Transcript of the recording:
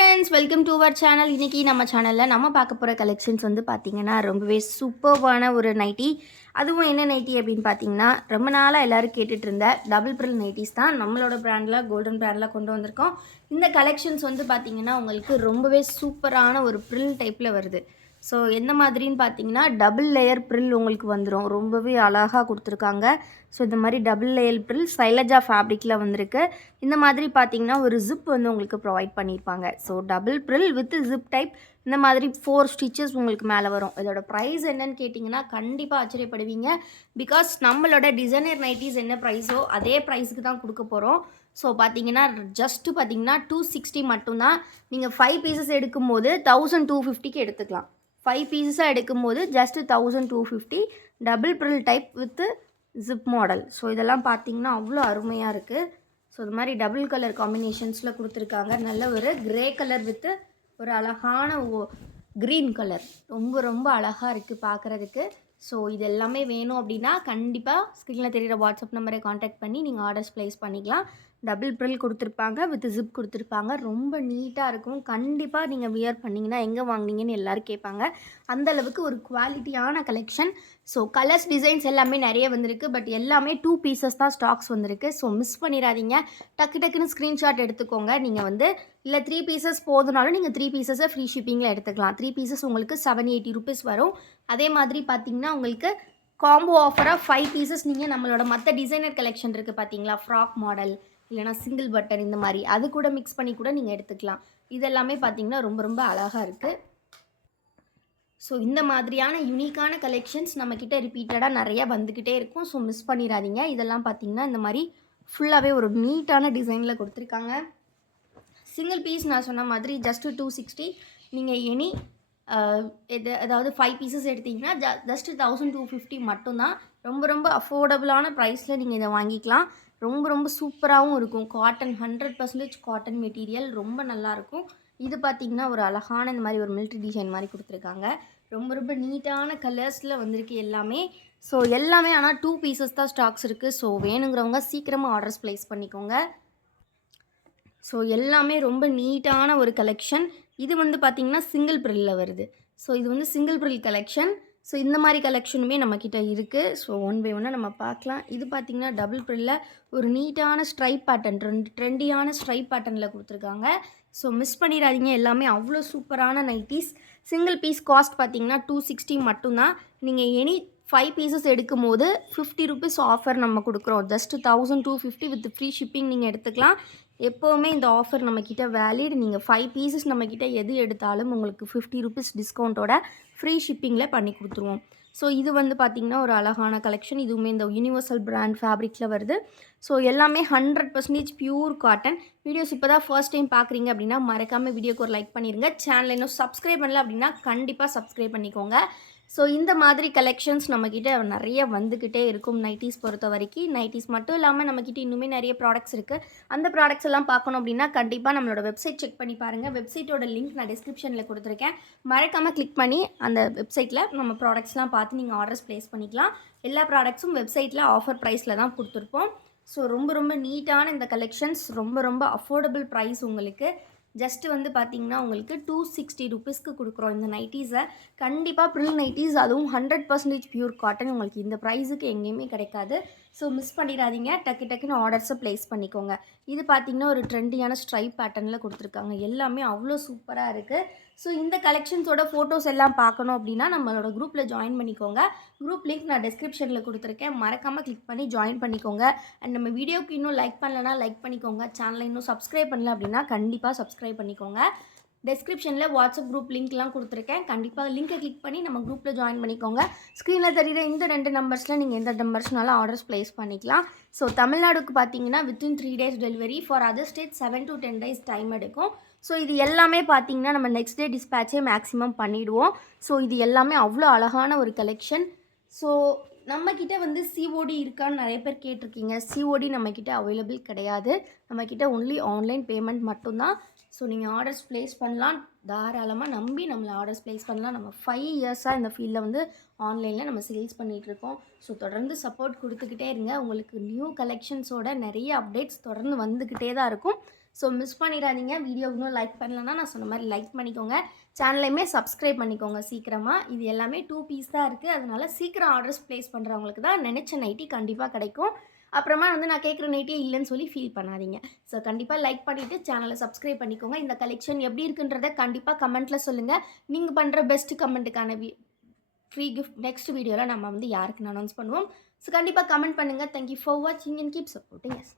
Friends, welcome to our channel. இன்றைக்கி நம்ம சேனலில் நம்ம பார்க்க போகிற கலெக்ஷன்ஸ் வந்து பார்த்திங்கன்னா ரொம்பவே சூப்பர்வான ஒரு நைட்டி. அதுவும் என்ன நைட்டி அப்படின்னு பார்த்தீங்கன்னா, ரொம்ப நாளாக எல்லோரும் கேட்டுட்டு இருந்த டபுள் ப்ரில் நைட்டிஸ் தான் நம்மளோட பிராண்டில் கோல்டன் பிராண்டில் கொண்டு வந்திருக்கோம். இந்த கலெக்ஷன்ஸ் வந்து பார்த்திங்கன்னா உங்களுக்கு ரொம்பவே சூப்பரான ஒரு ப்ரில் டைப்பில் வருது. ஸோ எந்த மாதிரின்னு பார்த்தீங்கன்னா, டபுள் லேயர் ப்ரில் உங்களுக்கு வந்துடும். ரொம்பவே அழகாக கொடுத்துருக்காங்க. ஸோ இந்த மாதிரி டபுள் லேயர் ப்ரில் சைலஜா ஃபேப்ரிக்கில் வந்திருக்கு. இந்த மாதிரி பார்த்தீங்கன்னா ஒரு ஜிப் வந்து உங்களுக்கு ப்ரொவைட் பண்ணியிருப்பாங்க. So double frill with zip type இந்த மாதிரி 4 ஸ்டிச்சஸ் உங்களுக்கு மேலே வரும். இதோட ப்ரைஸ் என்னன்னு கேட்டிங்கன்னா கண்டிப்பாக ஆச்சரியப்படுவீங்க. பிகாஸ் நம்மளோட டிசைனர் நைட்டிஸ் என்ன ப்ரைஸோ அதே ப்ரைஸுக்கு தான் கொடுக்க போகிறோம். ஸோ பார்த்தீங்கன்னா ஜஸ்ட்டு பார்த்தீங்கன்னா 260 மட்டும்தான். நீங்கள் 5 பீசஸ் எடுக்கும்போது 1250க்கு எடுத்துக்கலாம். 5 பீசஸாக எடுக்கும்போது just 1250 double frill type with zip model. So இதெல்லாம் பார்த்தீங்கன்னா அவ்வளோ அருமையாக இருக்குது. ஸோ இது மாதிரி டபுள் கலர் காம்பினேஷன்ஸில் கொடுத்துருக்காங்க. நல்ல ஒரு கிரே கலர் வித்து ஒரு அழகான க்ரீன் கலர். ரொம்ப ரொம்ப அழகாக இருக்குது பார்க்குறதுக்கு. ஸோ இது எல்லாமே வேணும் அப்படின்னா கண்டிப்பாக ஸ்க்ரீனில் தெரிகிற வாட்ஸ்அப் நம்பரை காண்டாக்ட் பண்ணி நீங்கள் ஆர்டர்ஸ் ப்ளேஸ் பண்ணிக்கலாம். டபுள் ப்ரில் கொடுத்துருப்பாங்க, வித் ஜிப் கொடுத்துருப்பாங்க. ரொம்ப நீட்டாக இருக்கும். கண்டிப்பாக நீங்கள் வியர் பண்ணிங்கன்னா எங்கே வாங்கினீங்கன்னு எல்லோரும் கேட்பாங்க. அந்தளவுக்கு ஒரு குவாலிட்டியான கலெக்ஷன். ஸோ கலர்ஸ் டிசைன்ஸ் எல்லாமே நிறைய வந்திருக்கு. பட் எல்லாமே 2 பீசஸ் தான் ஸ்டாக்ஸ் வந்திருக்கு. ஸோ மிஸ் பண்ணிடாதீங்க. டக்குன்னு ஸ்க்ரீன்ஷாட் எடுத்துக்கோங்க. நீங்கள் வந்து இல்லை 3 பீசஸ் போதுனாலும் நீங்கள் 3 பீசஸை ஃப்ரீ ஷிப்பிங்கில் எடுத்துக்கலாம். 3 பீசஸ் உங்களுக்கு 780 ருபீஸ் வரும். அதே மாதிரி பார்த்தீங்கன்னா உங்களுக்கு காம்போ ஆஃபராக 5 பீசஸ் நீங்கள் நம்மளோட மற்ற டிசைனர் கலெக்ஷன் இருக்குது பார்த்தீங்களா, ஃப்ராக் மாடல் இல்லைனா சிங்கிள் பட்டன் இந்த மாதிரி அது கூட மிக்ஸ் பண்ணி கூட நீங்கள் எடுத்துக்கலாம். இதெல்லாமே பார்த்தீங்கன்னா ரொம்ப ரொம்ப அழகாக இருக்குது. ஸோ இந்த மாதிரியான யூனிக்கான கலெக்ஷன்ஸ் நம்மக்கிட்ட ரிப்பீட்டடாக நிறையா வந்துக்கிட்டே இருக்கும். ஸோ மிஸ் பண்ணிடாதீங்க. இதெல்லாம் பார்த்தீங்கன்னா இந்த மாதிரி ஃபுல்லாகவே ஒரு நீட்டான டிசைனில் கொடுத்துருக்காங்க. சிங்கிள் பீஸ் நான் சொன்ன மாதிரி ஜஸ்ட்டு 260. நீங்கள் எனி அதாவது 5 பீசஸ் எடுத்திங்கன்னா ஜஸ்ட்டு 1250 மட்டும்தான். ரொம்ப ரொம்ப அஃபோர்டபுளான ப்ரைஸில் நீங்கள் இதை வாங்கிக்கலாம். ரொம்ப ரொம்ப சூப்பராகவும் இருக்கும். காட்டன் 100% காட்டன் மெட்டீரியல் ரொம்ப நல்லாயிருக்கும். இது பார்த்திங்கன்னா ஒரு அழகான இந்த மாதிரி ஒரு மிலிட்ரி டிசைன் மாதிரி கொடுத்துருக்காங்க. ரொம்ப ரொம்ப நீட்டான கலர்ஸில் வந்திருக்கு எல்லாமே. ஸோ எல்லாமே ஆனால் 2 பீசஸ் தான் ஸ்டாக்ஸ் இருக்குது. ஸோ வேணுங்கிறவங்க சீக்கிரமாக ஆர்டர்ஸ் ப்ளேஸ் பண்ணிக்கோங்க. ஸோ எல்லாமே ரொம்ப நீட்டான ஒரு கலெக்ஷன். இது வந்து பார்த்திங்கன்னா சிங்கிள் ப்ரில்லில் வருது. ஸோ இது வந்து சிங்கிள் ப்ரில் கலெக்ஷன். ஸோ இந்த மாதிரி கலெக்ஷனுமே நம்மக்கிட்ட இருக்குது. ஸோ ஒன் பை ஒன்னாக நம்ம பார்க்கலாம். இது பார்த்திங்கன்னா டபுள் ப்ரில்லில் ஒரு நீட்டான ஸ்ட்ரைப் பேட்டர்ன், ட்ரெண்டியான ஸ்ட்ரைப் பேட்டர்னில் கொடுத்துருக்காங்க. ஸோ மிஸ் பண்ணிடாதீங்க. எல்லாமே அவ்வளோ சூப்பரான நைட்டிஸ். சிங்கிள் பீஸ் காஸ்ட் பார்த்திங்கன்னா 260 மட்டும்தான். நீங்கள் எனி 5 பீசஸ் எடுக்கும் போது 50 ருபீஸ் ஆஃபர் நம்ம கொடுக்குறோம். ஜஸ்ட்டு 1250 வித் ஃப்ரீ ஷிப்பிங் நீங்கள் எடுத்துக்கலாம். எப்போவுமே இந்த ஆஃபர் நம்மக்கிட்ட வேலிட். நீங்கள் 5 பீசஸ் நம்மக்கிட்ட எது எடுத்தாலும் உங்களுக்கு 50 ருபீஸ் டிஸ்கவுண்ட்டோட ஃப்ரீ ஷிப்பிங்கில் பண்ணி கொடுத்துருவோம். ஸோ இது வந்து பார்த்திங்கன்னா ஒரு அழகான கலெக்ஷன். இதுவுமே இந்த யூனிவர்சல் பிராண்ட் ஃபேப்ரிக்கில் வருது. ஸோ எல்லாமே 100% பியூர் காட்டன். வீடியோஸ் இப்போ தான் ஃபர்ஸ்ட் டைம் பார்க்குறீங்க அப்படின்னா மறக்காமல் வீடியோக்கு ஒரு லைக் பண்ணிடுங்க. சேனலை இன்னும் சப்ஸ்கிரைப் பண்ணல அப்படின்னா கண்டிப்பாக சப்ஸ்கிரைப் பண்ணிக்கோங்க. ஸோ இந்த மாதிரி கலெக்ஷன்ஸ் நம்மக்கிட்ட நிறைய வந்துக்கிட்டே இருக்கும். நைட்டிஸ் பொறுத்த வரைக்கும் நைட்டிஸ் மட்டும் இல்லாமல் நம்மக்கிட்ட இன்னுமே நிறைய ப்ராடக்ட்ஸ் இருக்குது. அந்த ப்ராடக்ட்ஸ் எல்லாம் பார்க்கணும் அப்படின்னா கண்டிப்பாக நம்மளோட வெப்சைட் செக் பண்ணி பாருங்கள். வெப்சைட்டோட லிங்க் நான் டிஸ்கிரிப்ஷனில் கொடுத்துருக்கேன். மறக்காமல் கிளிக் பண்ணி அந்த வெப்சைட்டில் நம்ம ப்ராடக்ட்ஸ்லாம் பார்த்து நீங்கள் ஆர்டர்ஸ் ப்ளேஸ் பண்ணிக்கலாம். எல்லா ப்ராடக்ட்ஸும் வெப்சைட்டில் ஆஃபர் ப்ரைஸில் தான் கொடுத்துருப்போம். ஸோ ரொம்ப ரொம்ப நீட்டான இந்த கலெக்ஷன்ஸ் ரொம்ப ரொம்ப அஃபோர்டபுள் ப்ரைஸ். உங்களுக்கு ஜஸ்ட்டு வந்து பார்த்திங்கன்னா உங்களுக்கு 260 ருபீஸ்க்கு கொடுக்குறோம் இந்த நைட்டிஸை. கண்டிப்பாக ப்ரில் நைட்டிஸ், அதுவும் 100% பியூர் காட்டன் உங்களுக்கு இந்த ப்ரைஸுக்கு எங்கேயுமே கிடைக்காது. ஸோ மிஸ் பண்ணிடாதீங்க. டக்குன்னு ஆர்டர்ஸை ப்ளேஸ் பண்ணிக்கோங்க. இது பார்த்திங்கன்னா ஒரு ட்ரெண்டியான ஸ்ட்ரைப் பேட்டர்னில் கொடுத்துருக்காங்க. எல்லாமே அவ்வளோ சூப்பராக இருக்குது. ஸோ இந்த கலெக்ஷன்ஸோட ஃபோட்டோஸ் எல்லாம் பார்க்கணும் அப்படின்னா நம்மளோட குரூப்பில் ஜாயின் பண்ணிக்கோங்க. குரூப் லிங்க் நான் டிஸ்கிரிப்ஷனில் கொடுத்துருக்கேன். மறக்காமல் கிளிக் பண்ணி ஜாயின் பண்ணிக்கோங்க. அண்ட் நம்ம வீடியோக்கு இன்னும் லைக் பண்ணலன்னா லைக் பண்ணிக்கோங்க. சேனலை இன்னும் சப்ஸ்கிரைப் பண்ணல அப்படின்னா கண்டிப்பாக சப்ஸ்கிரைப் பண்ணிக்கோங்க. டிஸ்கிரிப்ஷனில் வாட்ஸ்அப் குரூப் லிங்க்லாம் கொடுத்துருக்கேன். கண்டிப்பாக லிங்கை கிளிக் பண்ணி நம்ம குரூப்பில் ஜாயின் பண்ணிக்கோங்க. ஸ்க்ரீனில் தெரிகிற இந்த 2 நம்பர்ஸில் நீங்கள் எந்த நம்பர்ஸ்னாலும் ஆர்டர்ஸ் ப்ளேஸ் பண்ணிக்கலாம். ஸோ தமிழ்நாடுக்கு பார்த்தீங்கன்னா within 3 days delivery. For other state 7 to 10 days time எடுக்கும். ஸோ இது எல்லாமே பார்த்திங்கன்னா நம்ம நெக்ஸ்ட் டே டிஸ்பேச்சே மேக்ஸிமம் பண்ணிவிடுவோம். ஸோ இது எல்லாமே அவ்வளோ அழகான ஒரு கலெக்ஷன். ஸோ நம்மக்கிட்ட வந்து சிஓடி இருக்கான்னு நிறைய பேர் கேட்டிருக்கீங்க. சிஓடி நம்மக்கிட்ட அவைலபிள் கிடையாது. நம்மக்கிட்ட ஒன்லி ஆன்லைன் பேமெண்ட் மட்டும்தான். ஸோ நீங்கள் ஆர்டர்ஸ் ப்ளேஸ் பண்ணலாம். தாராளமாக நம்பி நம்மளை ஆர்டர்ஸ் ப்ளேஸ் பண்ணலாம். நம்ம 5 இயர்ஸாக இந்த ஃபீல்டில் வந்து ஆன்லைனில் நம்ம சேல்ஸ் பண்ணிகிட்ருக்கோம். ஸோ தொடர்ந்து சப்போர்ட் கொடுத்துக்கிட்டே இருங்க. உங்களுக்கு நியூ கலெக்ஷன்ஸோட நிறைய அப்டேட்ஸ் தொடர்ந்து வந்துக்கிட்டே தான் இருக்கும். ஸோ மிஸ் பண்ணிடாதீங்க. வீடியோ இன்னும் லைக் பண்ணலன்னா நான் சொன்ன மாதிரி லைக் பண்ணிக்கோங்க. சேனலையுமே சப்ஸ்கிரைப் பண்ணிக்கோங்க சீக்கிரமாக. இது எல்லாமே 2 பீஸ் தான் இருக்குது. அதனால சீக்கிரம் ஆர்டர்ஸ் ப்ளேஸ் பண்ணுறவங்களுக்கு தான் நினச்ச நைட்டி கண்டிப்பாக கிடைக்கும். அப்புறமா நான் கேட்குற நைட்டியே இல்லைன்னு சொல்லி ஃபீல் பண்ணாதீங்க. ஸோ கண்டிப்பாக லைக் பண்ணிவிட்டு சேனலை சப்ஸ்கிரைப் பண்ணிக்கோங்க. இந்த கலெக்ஷன் எப்படி இருக்குன்றத கண்டிப்பாக கமெண்ட்டில் சொல்லுங்கள். நீங்கள் பண்ணுற பெஸ்ட் கமெண்ட்டுக்கான ஃப்ரீ கிஃப்ட் நெக்ஸ்ட் வீடியோவில் நம்ம யாருக்குன்னு அனௌன்ஸ் பண்ணுவோம். ஸோ கண்டிப்பாக கமெண்ட் பண்ணுங்கள். தேங்க்யூ ஃபார் வாட்சிங் அண்ட் கீப் சப்போர்ட்டிங் எஸ்.